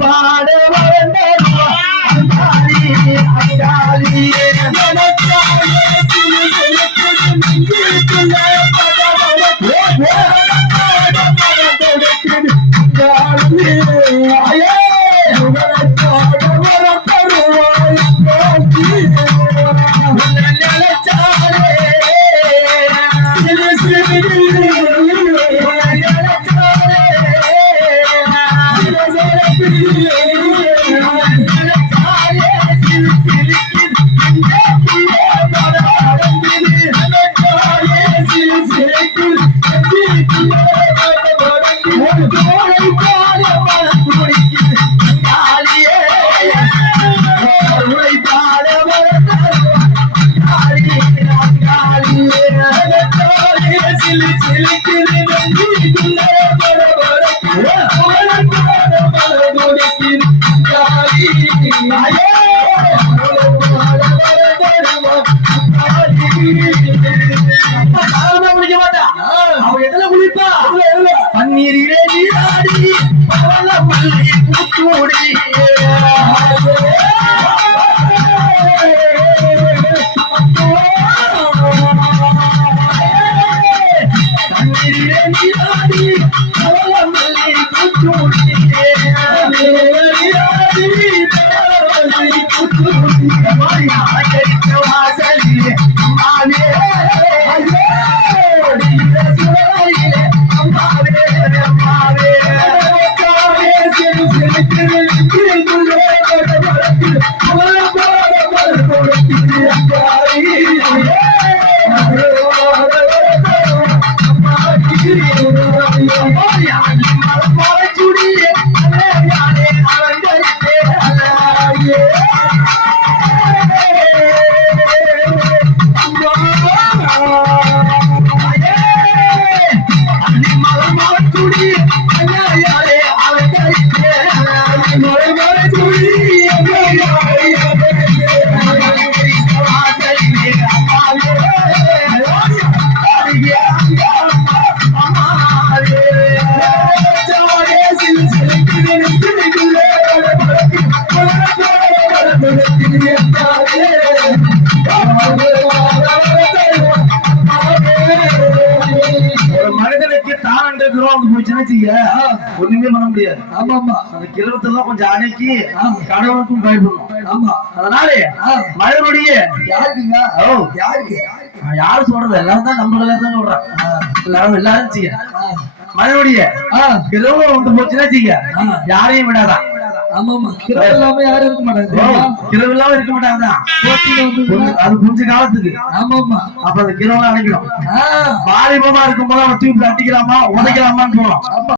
பாட பன்னீரிலே நீராடி பவள மல்லி பூச்சூடி பன்னீரிலே நீராடி பவள மல்லி பூச்சூடி வாசலிலே அம்மாவே ஒண்ணுமே பண்ண முடியாது. ஆமா ஆமா, அந்த கிரகத்தெல்லாம் கொஞ்சம் அடக்கி கடவுளுக்கும் பயப்படணும். ஆமா, அதனாலே மழைபடிய யாருக்குங்க? யாருக்கு யாரு சொல்றது? எல்லாரும் தான் நம்ம எல்லாரும் சொல்றான். எல்லாரும் செய்ய மழைபடிய கிரகம் வந்து போச்சுன்னா செய்ய யாரையும் விடாதான். ஆமா, கிரவு இல்லாம யாரும் இருக்க மாட்டாங்க. கிரவு இல்லாம இருக்க மாட்டாங்க. அது கொஞ்ச காலத்துக்கு. ஆமா ஆமா, அப்ப அந்த கிரவெல்லாம் அடைக்கணும். வாலிபமா இருக்கும் போது அவன் தூக்கி அடிக்கலாமா உதைக்கலாமான்னு போலாம்.